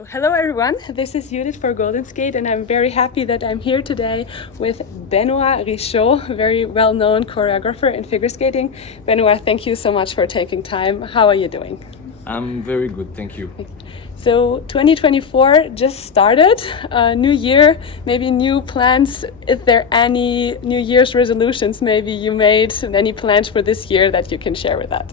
So hello everyone, this is Judith for Golden Skate and I'm very happy that I'm here today with Benoit Richaud, a very well-known choreographer in figure skating. Benoit, thank you so much for taking time. How are you doing? I'm very good, thank you. So 2024 just started, new year, maybe new plans. Is there any New Year's resolutions maybe you made, any plans for this year that you can share with us?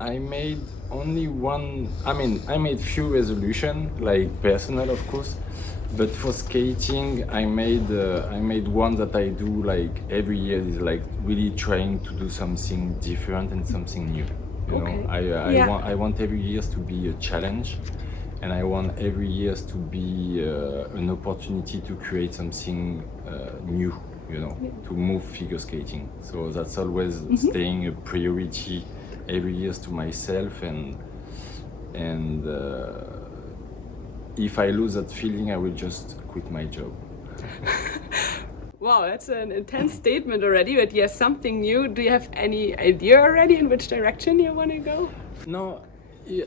I made only one, I made few resolutions, like personal of course, but for skating I made one that I do like every year, is like really trying to do something different and something new. You know, I want every year to be a challenge, and I want every year to be an opportunity to create something new, you know, to move figure skating. So that's always staying a priority every year to myself, and if I lose that feeling, I will just quit my job. Wow, that's an intense statement already, but yes, something new. Do you have any idea already in which direction you want to go? No,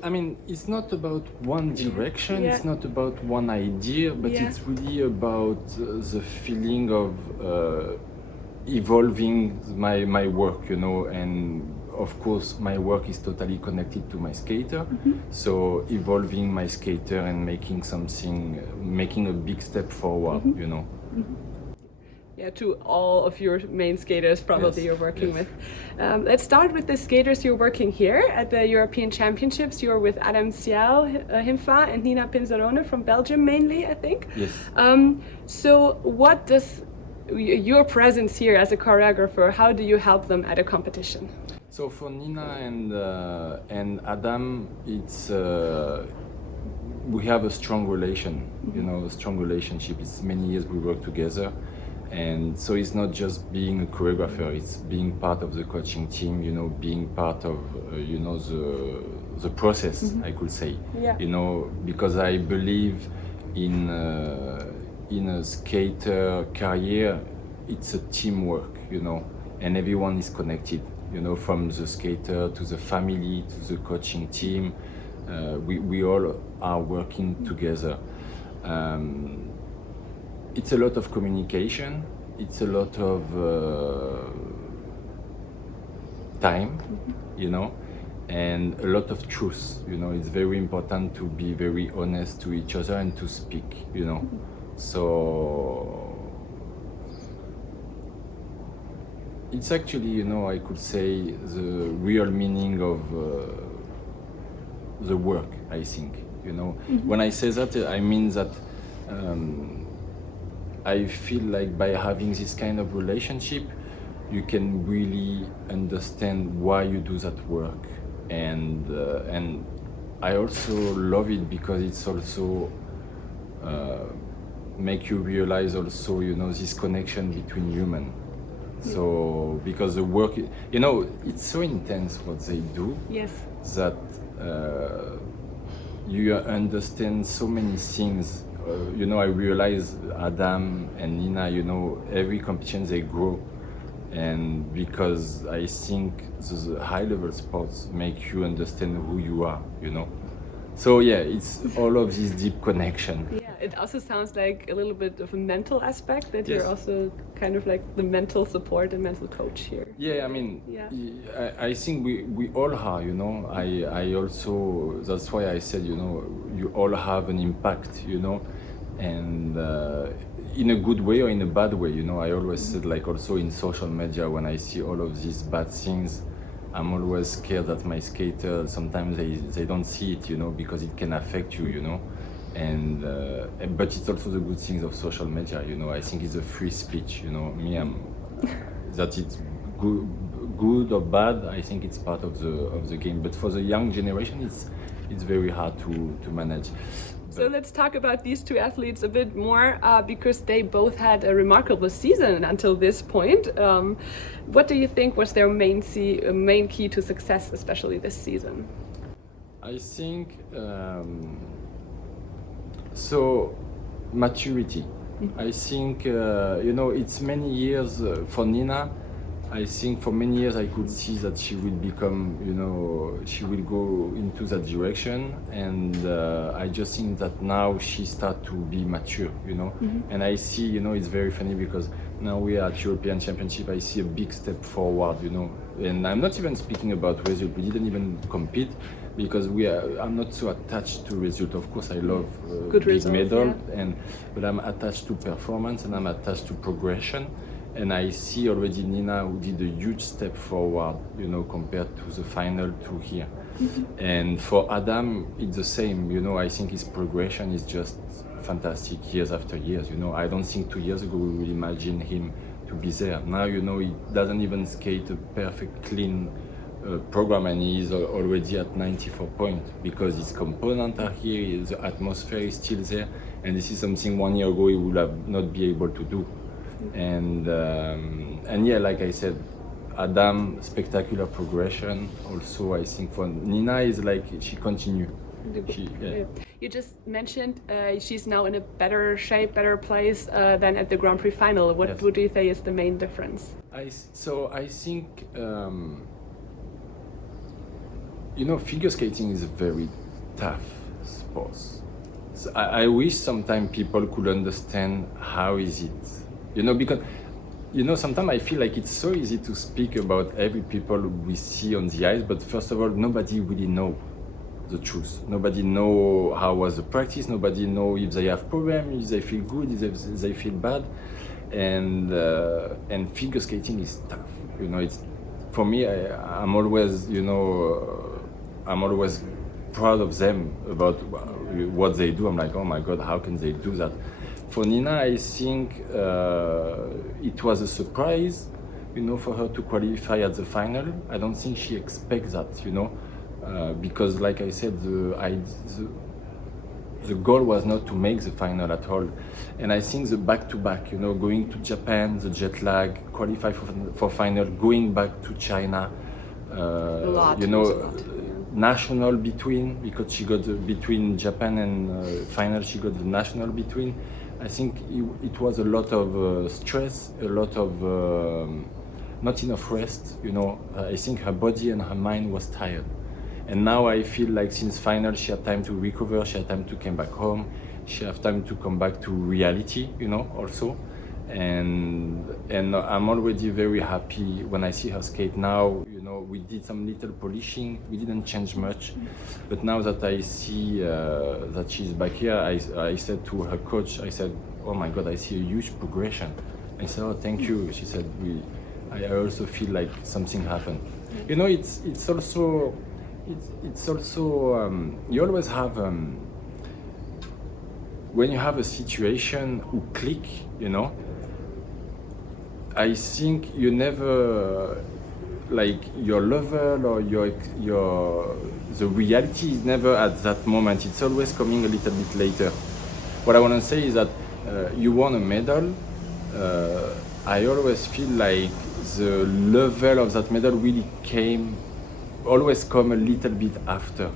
I mean, it's not about one direction, it's not about one idea, but it's really about the feeling of evolving my work, you know, and of course my work is totally connected to my skater, so evolving my skater and making a big step forward, you know. Yeah, to all of your main skaters probably you're working with. Let's start with the skaters you're working here at the European Championships. You're with Siao Him Fa and Nina Pinzarrone from Belgium mainly, I think. Yes. So what does your presence here as a choreographer, how do you help them at a competition? So for Nina and Adam, it's we have a strong relation, you know, a strong relationship. It's many years we work together, and so it's not just being a choreographer; it's being part of the coaching team, you know, being part of you know, the process. I could say, you know, because I believe in a skater career, it's a teamwork, you know, and everyone is connected. You know, from the skater to the family to the coaching team, we all are working together. It's a lot of communication, it's a lot of time, you know, and a lot of truth. You know, it's very important to be very honest to each other and to speak, you know. So it's actually, you know, I could say the real meaning of the work, I think, you know. When I say that, I mean that I feel like by having this kind of relationship, you can really understand why you do that work. And I also love it because it's also make you realize also, you know, this connection between humans. So, because the work, you know, it's so intense what they do, that you understand so many things. You know, I realize Adam and Nina, you know, every competition they grow, and because I think the high-level sports make you understand who you are, you know. So yeah, it's all of this deep connection. Yeah, it also sounds like a little bit of a mental aspect, that you're also kind of like the mental support and mental coach here. Yeah, I mean, I think we all are, you know. I also, that's why I said, you know, you all have an impact, you know, and in a good way or in a bad way, you know. I always said, like, also in social media, when I see all of these bad things, I'm always scared that my skaters, sometimes they don't see it, you know, because it can affect you, you know. And but it's also the good things of social media, you know. I think it's a free speech, you know. That it's good or bad, I think it's part of the game. But for the young generation, it's very hard to manage. So let's talk about these two athletes a bit more, because they both had a remarkable season until this point. What do you think was their main key to success, especially this season? I think so maturity. I think you know, it's many years for Nina. I think for many years I could see that she will become, you know, she will go into that direction, and I just think that now she start to be mature, you know. And I see, you know, it's very funny because now we are at European Championship. I see a big step forward, you know, and I'm not even speaking about result. We didn't even compete because I'm not so attached to result. Of course, I love Good big result, medal, yeah. but I'm attached to performance and I'm attached to progression. And I see already Nina who did a huge step forward, you know, compared to the final to here. And for Adam, it's the same, you know. I think his progression is just fantastic years after years, you know. I don't think 2 years ago we would imagine him to be there. Now, you know, he doesn't even skate a perfect, clean program, and he is already at 94 points because his components are here, the atmosphere is still there, and this is something 1 year ago he would have not be able to do. And yeah, like I said, Adam, spectacular progression. Also, I think for Nina is like she continued. You just mentioned she's now in a better shape, better place than at the Grand Prix final. What would you say is the main difference? I think you know, figure skating is a very tough sport. So I wish sometimes people could understand how is it, you know, because you know, sometimes I feel like it's so easy to speak about every people we see on the ice, but first of all, nobody really know the truth. Nobody know how was the practice. Nobody know if they have problem, if they feel good, if they feel bad, and figure skating is tough. You know, it's for me. I'm always, you know, I'm always proud of them about what they do. I'm like, oh my God, how can they do that? For Nina, I think it was a surprise, you know, for her to qualify at the final. I don't think she expects that, you know, because like I said, the goal was not to make the final at all. And I think the back-to-back, you know, going to Japan, the jet lag, qualify for final, going back to China, you know, national between, because she got between Japan and final, she got the national between. I think it was a lot of stress, a lot of not enough rest, you know. I think her body and her mind was tired. And now I feel like since final, she had time to recover, she had time to come back home, she had time to come back to reality, you know, also. And I'm already very happy when I see her skate now. You know, we did some little polishing, we didn't change much, but now that I see that she's back here, I said to her coach, I said, oh my God, I see a huge progression. I said, oh, thank you. She said, I also feel like something happened. You know, it's also you always have when you have a situation who click, you know, I think you never, like, your level or the reality is never at that moment. It's always coming a little bit later. What I want to say is that you won a medal. I always feel like the level of that medal really always come a little bit after.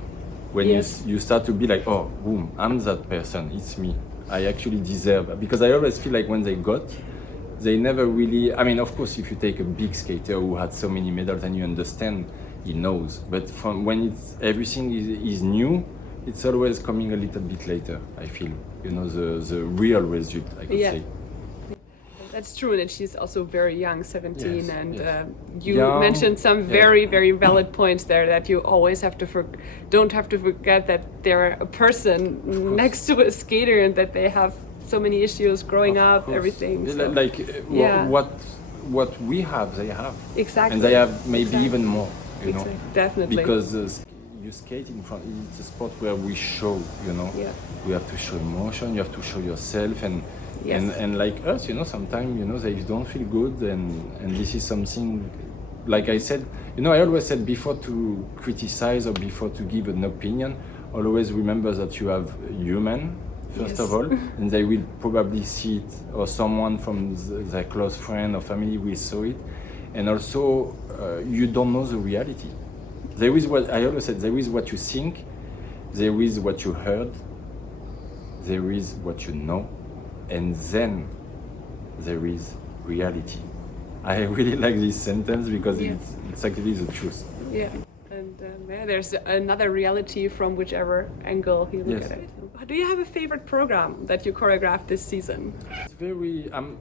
When you start to be like, oh, boom, I'm that person. It's me. I actually deserve. Because I always feel like when they never really, I mean, of course, if you take a big skater who had so many medals and you understand, he knows. But from when everything is new, it's always coming a little bit later, I feel. You know, the real result, I could say. That's true, and she's also very young, 17, yes, and yes. You mentioned some very, very valid points there, that you always have to don't have to forget that they're a person next to a skater and that they have so many issues growing up, everything. So. Like what we have, they have. Exactly. And they have maybe even more, you know. Definitely. Because you skate in front, it's a sport where we show, you know. Yeah. You have to show emotion, you have to show yourself, and like us, you know, sometimes, you know, they don't feel good, and this is something, like I said, you know, I always said before to criticize or before to give an opinion, always remember that you have human, first of all, and they will probably see it, or someone from their close friend or family will saw it, and also you don't know the reality. There is what I always said, there is what you think, there is what you heard, there is what you know, and then there is reality. I really like this sentence because it's actually the truth. Yeah, and there's another reality from whichever angle you look Yes. at it. Do you have a favorite program that you choreographed this season? It's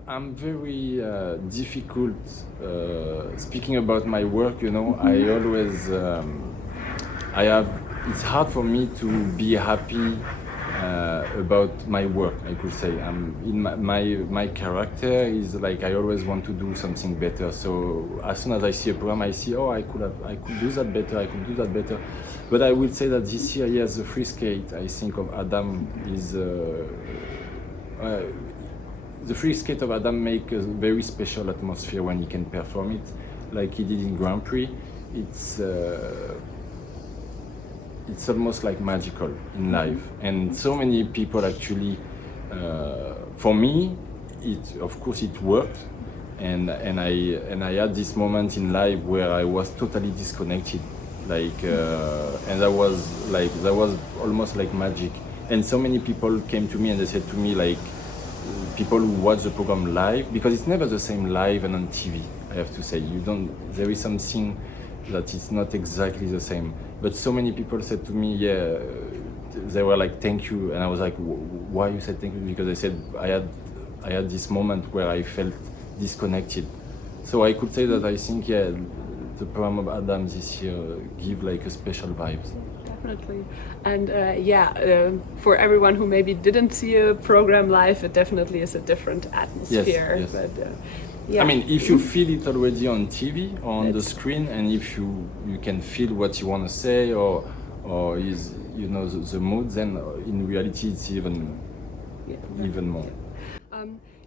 I'm very difficult speaking about my work. You know, I always it's hard for me to be happy about my work. I could say in my character is like I always want to do something better. So as soon as I see a program, I see, oh, I could do that better. I could do that better. But I would say that this year, yes, the free skate, I think of Adam is the free skate of Adam make a very special atmosphere when he can perform it, like he did in Grand Prix. It's almost like magical in life, and so many people actually. For me, of course it worked, and I had this moment in life where I was totally disconnected, like and that was almost like magic. And so many people came to me and they said to me, like, people who watch the program live, because it's never the same live and on TV. I have to say, there is something that is not exactly the same. But so many people said to me, yeah, they were like, thank you. And I was like, why you said thank you? Because I said I had this moment where I felt disconnected. So I could say that I think, yeah, the program of Adam this year give like a special vibes. Definitely. And for everyone who maybe didn't see a program live, it definitely is a different atmosphere. Yes. But, I mean, if you feel it already on TV or on the screen, and if you can feel what you want to say or is the mood, then in reality it's even more.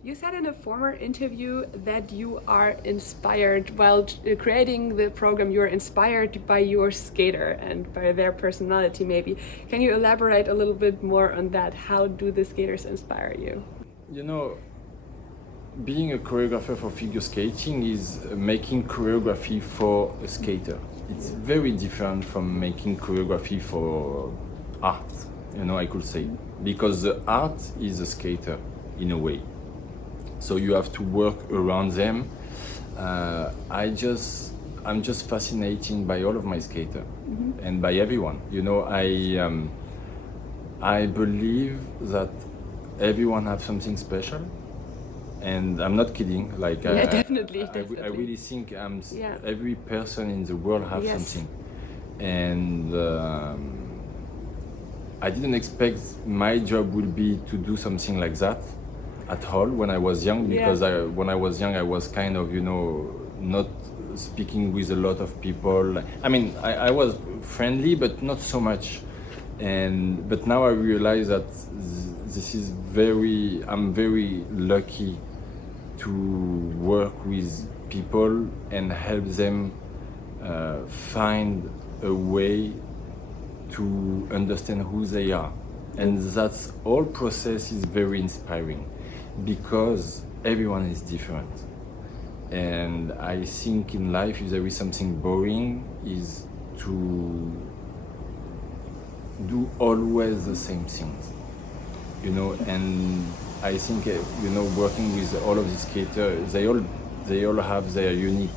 You said in a former interview that you are inspired while creating the program. You're inspired by your skater and by their personality. Maybe can you elaborate a little bit more on that? How do the skaters inspire you? You know, being a choreographer for figure skating is making choreography for a skater. It's very different from making choreography for art, I could say. Because the art is a skater, in a way. So you have to work around them. I'm just fascinated by all of my skaters and by everyone. I believe that everyone has something special. And I'm not kidding. Like, definitely. I really think every person in the world has something, and I didn't expect my job would be to do something like that at all when I was young. Because when I was young, I was kind of not speaking with a lot of people. I mean, I was friendly, but not so much. But now I realize that this is I'm very lucky to work with people and help them find a way to understand who they are. And that whole process is very inspiring because everyone is different. And I think in life, if there is something boring, is to do always the same things. And I think working with all of these skaters, they all have their unique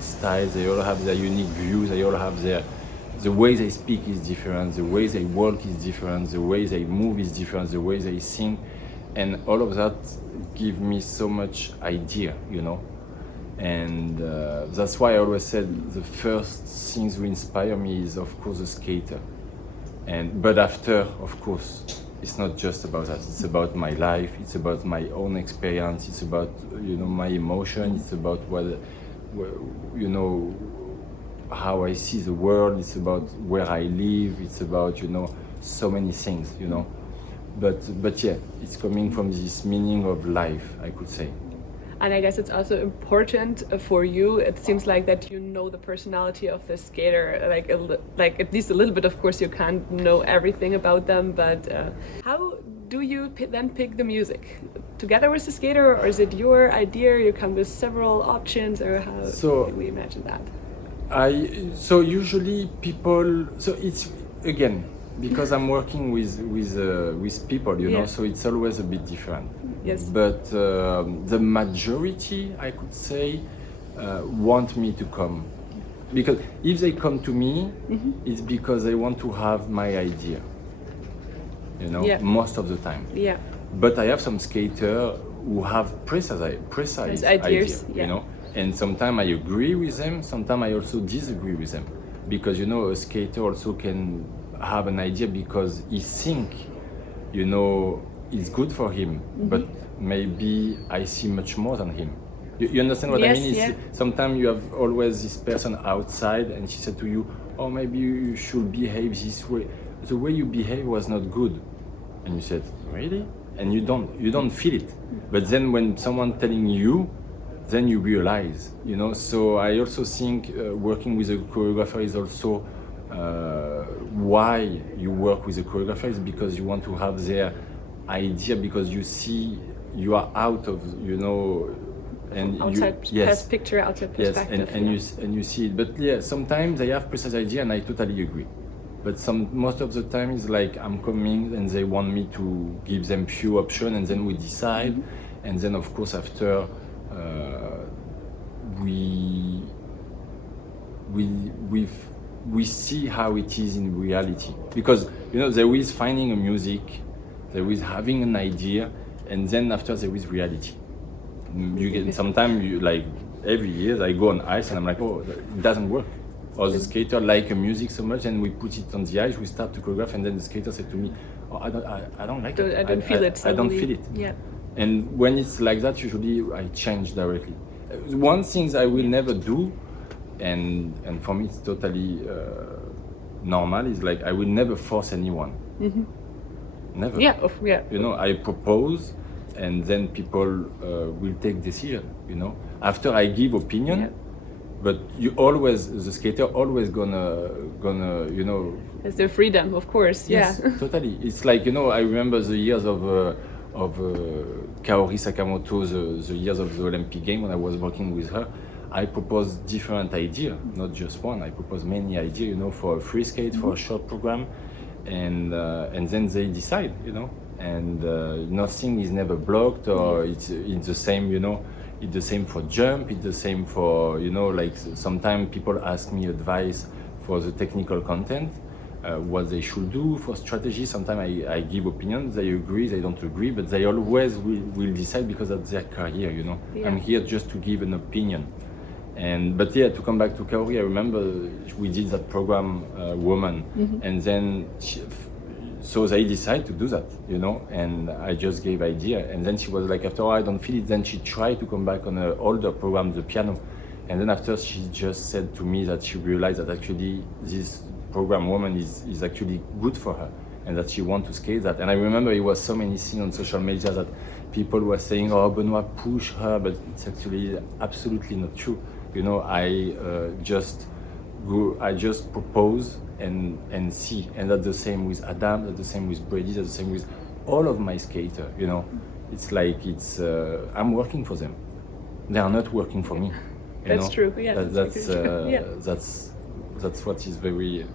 styles, they all have their unique views, they all have the way they speak is different, the way they walk is different, the way they move is different, the way they sing, and all of that give me so much idea, And that's why I always said the first things who inspire me is, of course, the skater. But after, of course, it's not just about that. It's about my life. It's about my own experience. It's about my emotion. It's about how I see the world. It's about where I live. It's about so many things. But yeah, it's coming from this meaning of life, I could say. And I guess it's also important for you. It seems like that the personality of the skater, like at least a little bit. Of course, you can't know everything about them, but how do you then pick the music? Together with the skater, or is it your idea? You come with several options, or how can we imagine that? So usually people. So it's again because I'm working with people, so it's always a bit different. Yes. But the majority, I could say, want me to come. Because if they come to me, it's because they want to have my idea. You know, most of the time. Yeah. But I have some skaters who have precise ideas, you know. And sometimes I agree with them, sometimes I also disagree with them. Because, you know, a skater also can have an idea because he think, you know, it's good for him, but maybe I see much more than him. You understand what I mean? Sometimes you have always this person outside and she said to you, oh, maybe you should behave this way. The way you behave was not good. And you said, really? And you don't feel it. But then when someone telling you, then you realize, you know. So I also think working with a choreographer is also why you work with a choreographer is because you want to have their idea, because you see you are out of, you know, and outside picture, outside perspective. Yes, and you see it. But yeah, sometimes they have precise idea, and I totally agree. But most of the time it's like I'm coming and they want me to give them few options, and then we decide, and then of course after we see how it is in reality. Because, you know, there is finding a music, there is having an idea, and then after there is reality. You get sometimes you like every year I go on ice and I'm like, oh, it doesn't work. Or the skater like a music so much and we put it on the ice, we start to choreograph, and then the skater said to me, oh, I don't like it. I don't feel it. I don't feel it. Yeah. And when it's like that, usually I change directly. One thing I will never do, and for me it's totally normal, is like I will never force anyone. Never. Yeah. You know, I propose, and then people will take decision. You know, after I give opinion. Yeah. But the skater always gonna, you know. It's their freedom, of course. Yes, totally. It's like, you know, I remember the years of Kaori Sakamoto, the years of the Olympic Games when I was working with her. I proposed different ideas, not just one. I proposed many ideas, you know, for a free skate, for a short program, and then they decide, you know, and nothing is never blocked, or it's the same, you know. It's the same for jump, it's the same for, you know, like sometimes people ask me advice for the technical content, what they should do for strategy. Sometimes I give opinions, they agree, they don't agree, but they always will decide because that's their career, you know. Yeah. I'm here just to give an opinion. But yeah, to come back to Kaori, I remember we did that program, Woman, and then so they decided to do that, you know, and I just gave idea. And then she was like, after, I don't feel it. Then she tried to come back on an older program, the piano. And then after she just said to me that she realized that actually this program Woman is actually good for her and that she wants to skate that. And I remember it was so many things on social media that people were saying, oh, Benoit push her, but it's actually absolutely not true. You know, I just propose and see, and that's the same with Adam, that's the same with Brady, that's the same with all of my skaters, you know. It's like I'm working for them. They are not working for me. That's true. Yeah, that's what is very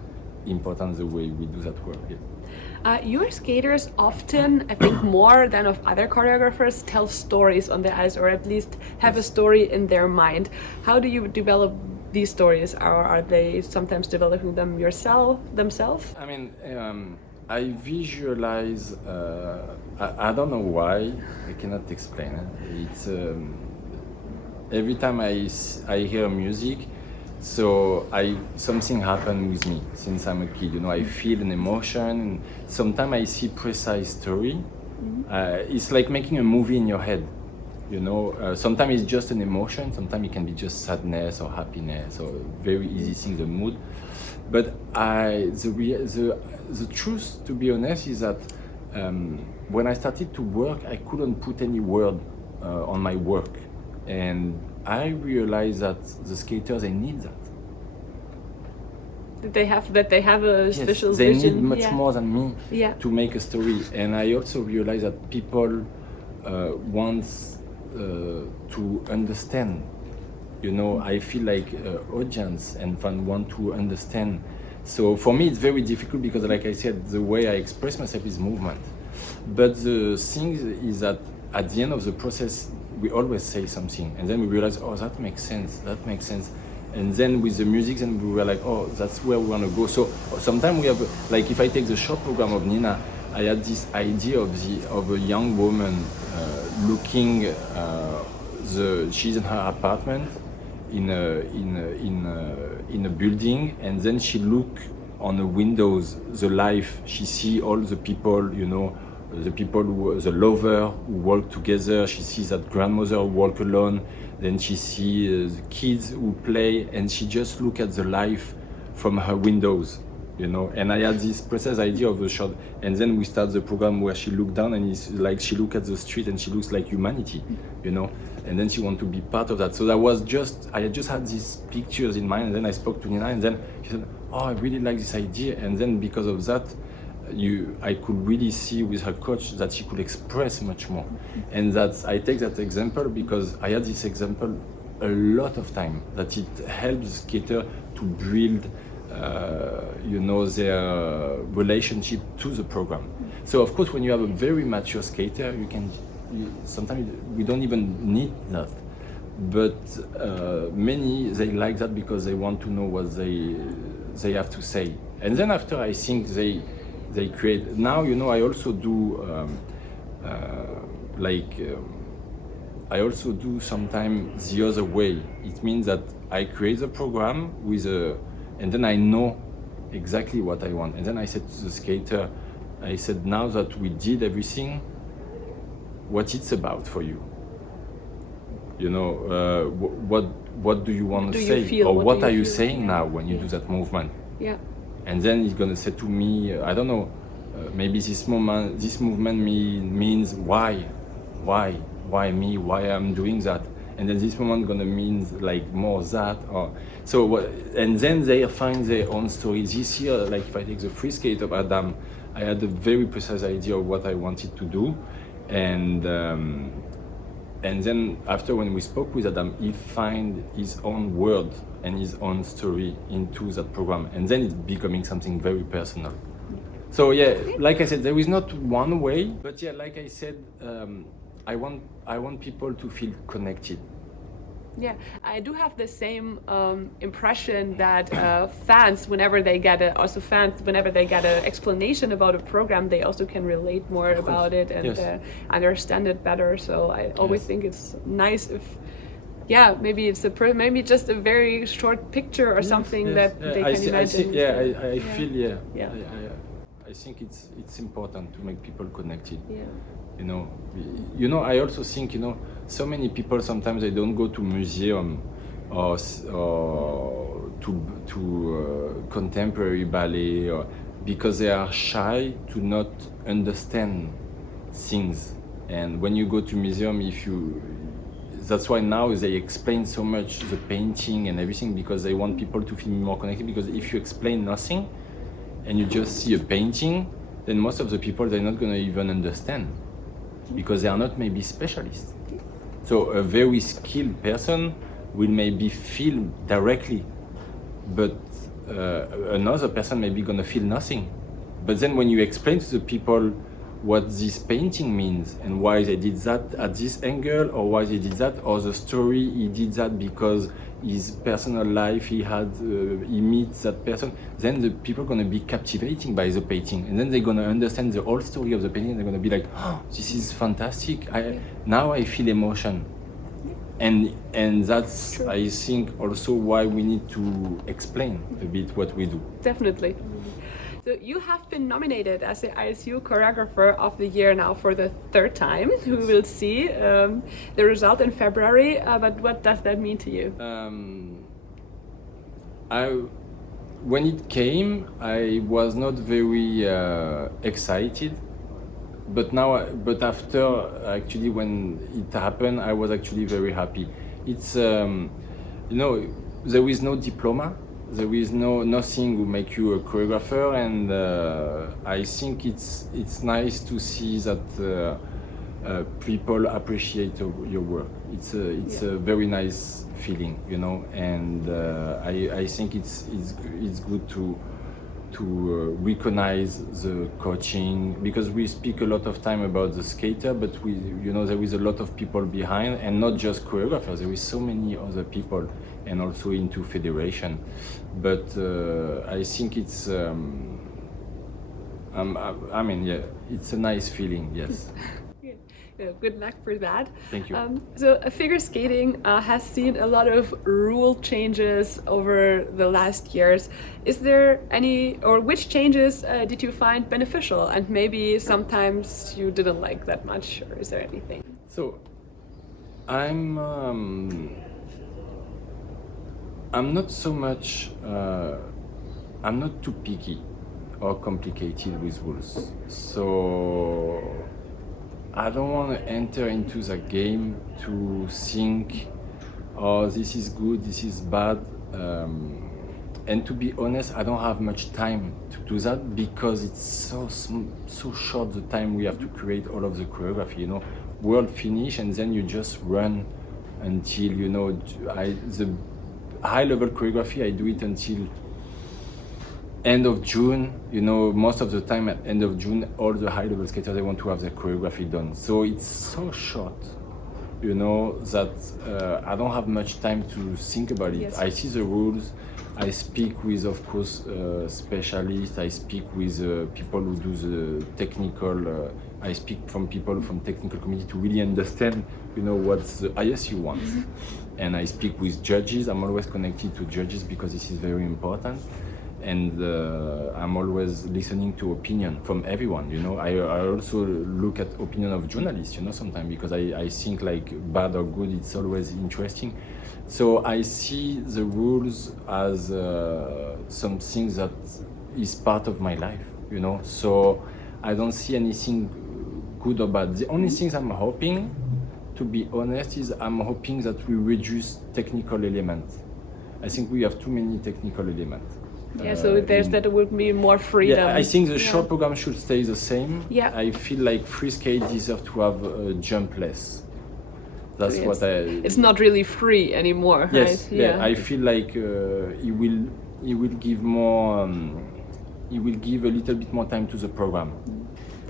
important, the way we do that work. Yeah. Your skaters often, I think more than of other choreographers, tell stories on the ice, or at least have a story in their mind. How do you develop these stories, or are they sometimes developing them themselves? I mean, I visualize. I don't know why. I cannot explain it. It's every time I hear music, so something happened with me since I'm a kid. You know, I feel an emotion. Sometimes I see precise story. It's like making a movie in your head. You know, sometimes it's just an emotion, sometimes it can be just sadness or happiness or very easy thing, the mood. But the truth, to be honest, is that when I started to work, I couldn't put any word on my work. And I realized that the skaters, they need that. They have a special they vision. Need much more than me to make a story. And I also realized that people want to understand. You know, I feel like audience and fans want to understand. So for me, it's very difficult because, like I said, the way I express myself is movement. But the thing is that at the end of the process, we always say something, and then we realize, oh, that makes sense. And then with the music, then we were like, oh, that's where we want to go. So sometimes we have, like, if I take the short program of Nina, I had this idea of a young woman looking. She's in her apartment in a building, and then she look on the windows, the life. She see all the people, you know, the lover who work together. She sees that grandmother who work alone. Then she sees the kids who play, and she just look at the life from her windows, you know. And I had this precise idea of the shot, and then we start the program where she look down, and it's like she look at the street, and she looks like humanity, you know. And then she want to be part of that. So I just had these pictures in mind, and then I spoke to Nina, and then she said, oh, I really like this idea. And then because of that, I could really see with her coach that she could express much more. And I take that example because I had this example a lot of time, that it helps skater to build you know, their relationship to the program. So of course, when you have a very mature skater, sometimes we don't even need that. But many, they like that because they want to know what they have to say. And then after, I think they create. Now, you know, I also do I also do sometimes the other way. It means that I create a program and then I know exactly what I want. And then I said to the skater, I said, now that we did everything, what it's about for you? You know, what do you want to say? Or what are you saying now when you do that movement? Yeah. And then he's gonna say to me, I don't know, maybe this movement means why me, why I'm doing that, and then this moment gonna mean like more that, or so. And then they find their own story. This year, like if I take the free skate of Adam, I had a very precise idea of what I wanted to do, and then after when we spoke with Adam, he find his own word and his own story into that program, and then it's becoming something very personal. So yeah, like I said, there is not one way, but yeah, like I said, I want people to feel connected. Yeah, I do have the same impression that fans, whenever they get an explanation about a program, they also can relate more about it and understand it better. So I always think it's nice if, maybe it's maybe just a very short picture or something that they can imagine. I think it's important to make people connected. Yeah. You know, I also think, you know, so many people sometimes they don't go to museum or to contemporary ballet because they are shy to not understand things. And when you go to museum, that's why now they explain so much the painting and everything, because they want people to feel more connected. Because if you explain nothing and you just see a painting, then most of the people, they're not going to even understand, because they are not maybe specialists. So a very skilled person will maybe feel directly, but another person may be going to feel nothing. But then when you explain to the people what this painting means and why they did that at this angle, or why they did that, or the story, he did that because his personal life, he meets that person, then the people are going to be captivating by the painting, and then they're going to understand the whole story of the painting. They're going to be like, oh, this is fantastic. Now I feel emotion. And that's true. I think also why we need to explain a bit what we do. Definitely. So you have been nominated as the ISU Choreographer of the Year now for the third time. We will see the result in February, but what does that mean to you? When it came, I was not very excited, but after actually when it happened, I was actually very happy. It's you know, there is no diploma. There is nothing will make you a choreographer, and I think it's nice to see that people appreciate your work. It's a very nice feeling, you know, and I think it's good recognize the coaching, because we speak a lot of time about the skater, but there is a lot of people behind, and not just choreographers. There is so many other people, and also into federation. But I think it's it's a nice feeling. Yes. Good luck for that. Thank you. So figure skating has seen a lot of rule changes over the last years. Is there any, or which changes did you find beneficial, and maybe sometimes you didn't like that much, or is there anything? So I'm not so much, I'm not too picky or complicated with rules. So I don't want to enter into the game to think, oh, this is good, this is bad. And to be honest, I don't have much time to do that, because it's so short the time we have to create all of the choreography. World finish, and then you just run until the high level choreography. I do it until end of June. Most of the time at end of June, all the high level skaters, they want to have their choreography done. So it's so short, that I don't have much time to think about it. Yes. I see the rules. I speak with, of course, specialists. I speak with people who do the technical. I speak from people from technical community to really understand, what the ISU wants. And I speak with judges. I'm always connected to judges, because this is very important. And I'm always listening to opinion from everyone. I also look at opinion of journalists. Sometimes, because I think like bad or good, it's always interesting. So I see the rules as something that is part of my life. So I don't see anything good or bad. The only things I'm hoping, to be honest, is I'm hoping that we reduce technical elements. I think we have too many technical elements. Yeah, so that would be more freedom. Yeah, I think the short program should stay the same. Yeah. I feel like free skate deserves to have jump less. That's what I. It's not really free anymore, yes, right? Yeah. I feel like it will give more. It will give a little bit more time to the program,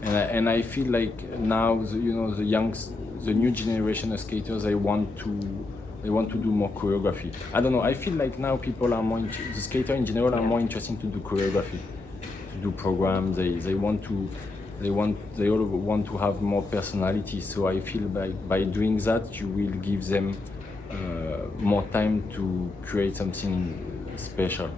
and I feel like now the new generation of skaters, they want to do more choreography. I don't know. I feel like now people are more. The skater in general are more interested to do choreography, to do programs. They all want to have more personality. So I feel like by doing that, you will give them more time to create something special.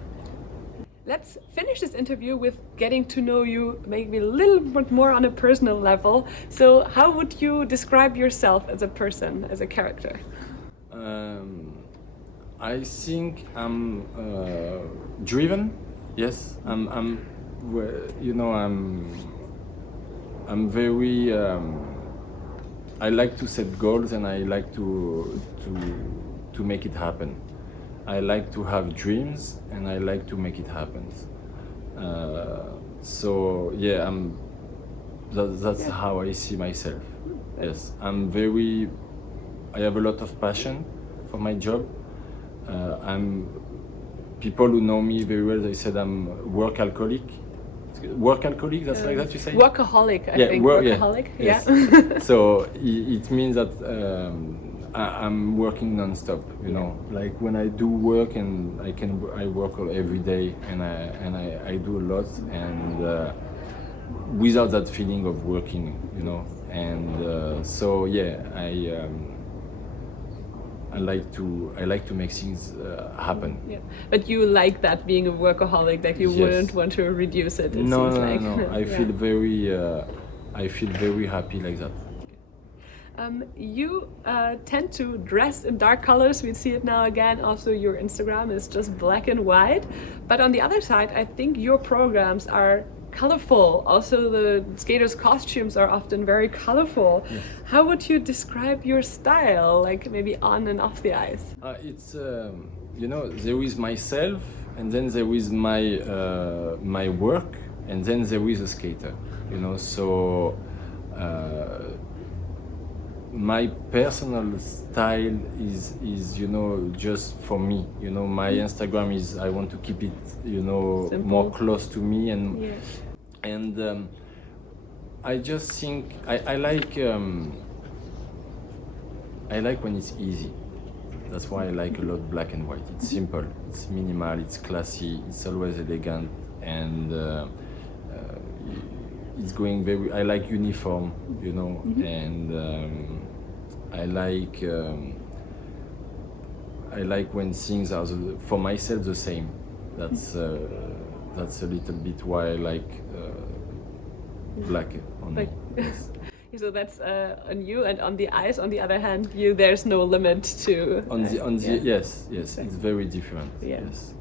Let's finish this interview with getting to know you maybe a little bit more on a personal level. So how would you describe yourself as a person, as a character? I think I'm driven. Yes, I'm very. I like to set goals, and I like to make it happen. I like to have dreams, and I like to make it happen. So yeah, that's how I see myself. Yes, I have a lot of passion for my job. People who know me very well, they said I'm work alcoholic. Work alcoholic, that's like that you say? Workaholic, I think. Workaholic, yeah. Yes. So it means that I'm working non-stop, like when I do work, and I work every day, and I do a lot, and without that feeling of working, and so yeah, I like to make things happen. Yeah, but you like that, being a workaholic, that you wouldn't want to reduce it. No. I feel very happy like that. You tend to dress in dark colors. We see it now again. Also, your Instagram is just black and white. But on the other side, I think your programs are colorful. Also, the skaters' costumes are often very colorful. Yes. How would you describe your style, like maybe on and off the ice? It's there is myself, and then there is my work, and then there is a skater. So my personal style is you know just for me. You know, my Instagram is I want to keep it you know Simple. more close to me and Yeah. and I just think I like when it's easy. That's why I like a lot black and white. It's simple, it's minimal, it's classy, it's always elegant, and it's going very. I like uniform, you know, and I like when things are for myself the same. That's a little bit why I like black on me. Like- Yes. So that's on you, and on the eyes. On the other hand, you there's no limit to. On the yeah. yes, it's very different. Yeah. Yes.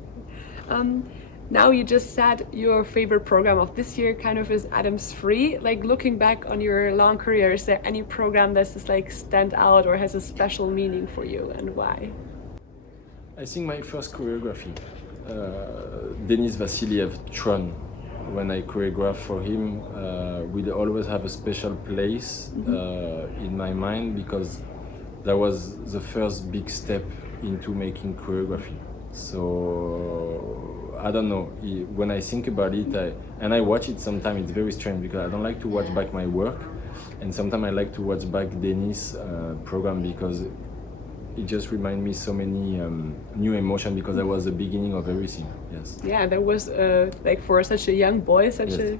Now you just said your favorite program of this year kind of is Adam's Free. Like looking back on your long career, is there any program that's just like stand out or has a special meaning for you, and why? I think my first choreography, Deniss Vasiljevs, Tron, when I choreographed for him, will always have a special place in my mind because that was the first big step into making choreography. So I don't know. When I think about it, and I watch it sometimes, it's very strange because I don't like to watch back my work, and sometimes I like to watch back Deniss' program because it just reminds me so many new emotions because that was the beginning of everything. Yes. Yeah, that was like for such a young boy, such Yes. a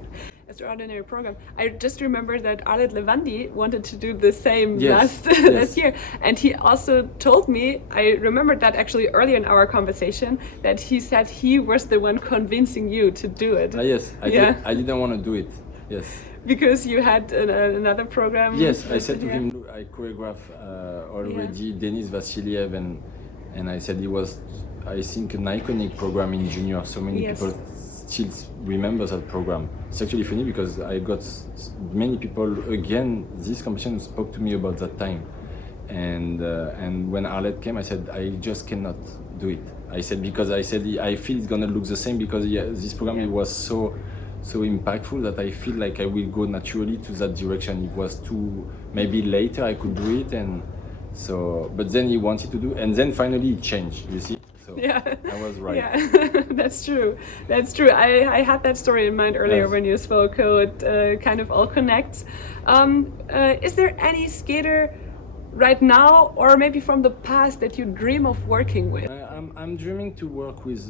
extraordinary program. I just remember that Arlet Levandi wanted to do the same Yes, last yes. last year, and he also told me. I remembered that actually earlier in our conversation that he said he was the one convincing you to do it. Yes, Yeah. I didn't want to do it. Yes. Because you had another program. Yes, I said to Yeah. him, look, I choreograph already Deniss Vasiljevs, and I said it was, I think, an iconic program in junior. So many Yes. people still remember that program. It's actually funny because I got many people again. This competition spoke to me about that time, and when Arlette came, I said I just cannot do it. I said because I said I feel it's gonna look the same because this program it was so impactful that I feel like I will go naturally to that direction. It was too, maybe later I could do it, and so, but then he wanted to do, and then finally it changed, you see? So Yeah. I was right. Yeah, that's true. That's true. I had that story in mind earlier Yes. when you spoke how it kind of all connects. Is there any skater right now or maybe from the past that you dream of working with? I'm dreaming to work with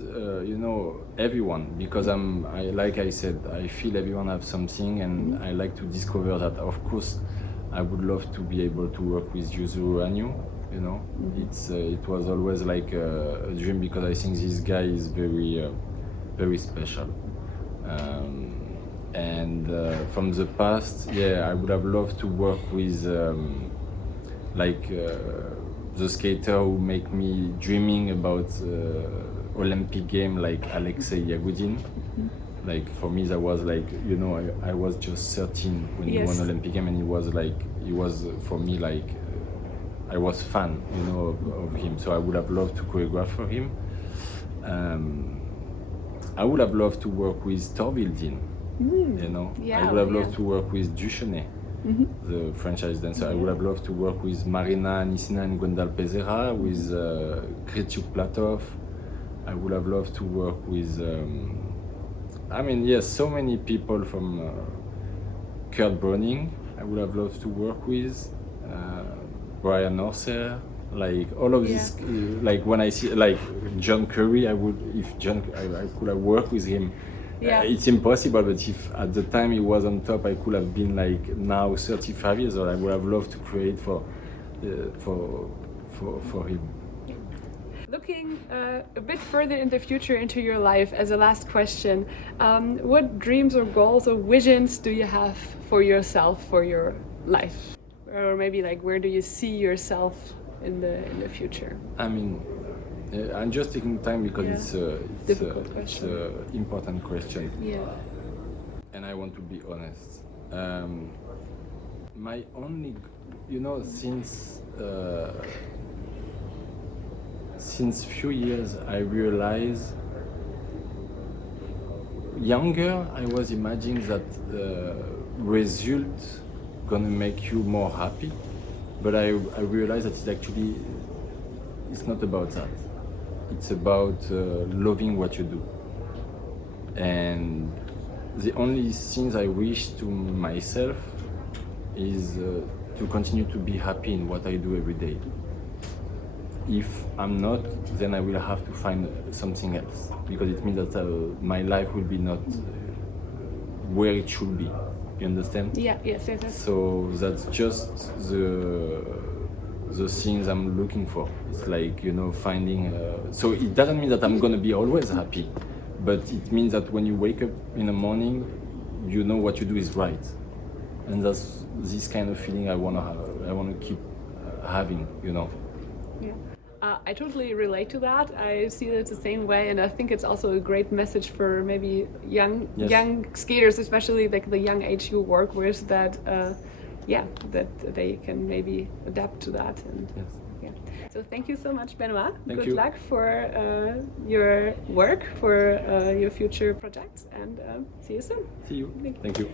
you know, everyone because like I said, I feel everyone have something, and I like to discover that. Of course, I would love to be able to work with Yuzuru Hanyu. You know, it was always like a dream because I think this guy is very special. And from the past, yeah, I would have loved to work with the skater who make me dreaming about Olympic game, like Alexei Yagudin. Like for me, that was like, you know, I was just 13 when he Yes. won Olympic game, and he was for me like I was fan, you know, of him. So I would have loved to choreograph for him. I would have loved to work with Torvildin, you know. Yeah, I would have yeah. loved to work with Duchenet, the franchise dancer. I would have loved to work with Marina Nisina and Gwendal Pezera, with Krytyuk Platov. I would have loved to work with, I mean, yes, so many people from Kurt Browning. I would have loved to work with Brian Orser, like all of this. Like when I see like John Curry, I could have worked with him. Yeah. It's impossible, but if at the time he was on top, I could have been like now 35 years old. I would have loved to create for him. Looking a bit further in the future into your life, as a last question, what dreams or goals or visions do you have for yourself, for your life? Or maybe like where do you see yourself in the future? I mean, I'm just taking time because it's an important question. Yeah. And I want to be honest. My only, you know, since few years I realized, younger I was imagining that result gonna make you more happy, But I realized that it's not about that. It's about loving what you do. And the only things I wish to myself is to continue to be happy in what I do every day. If I'm not, then I will have to find something else, because it means that my life will be not where it should be. You understand? Yeah, yes. So that's just the things I'm looking for. It's like, finding. So it doesn't mean that I'm gonna be always happy, but it means that when you wake up in the morning, you know what you do is right, and that's this kind of feeling I wanna keep having. Yeah. I totally relate to that. I see it the same way, and I think it's also a great message for maybe young skaters, especially like the young age you work with. That that they can maybe adapt to that. And yeah. So thank you so much, Benoit. Thank Good you. luck for your work, for your future projects, and see you soon. See you. Thank you.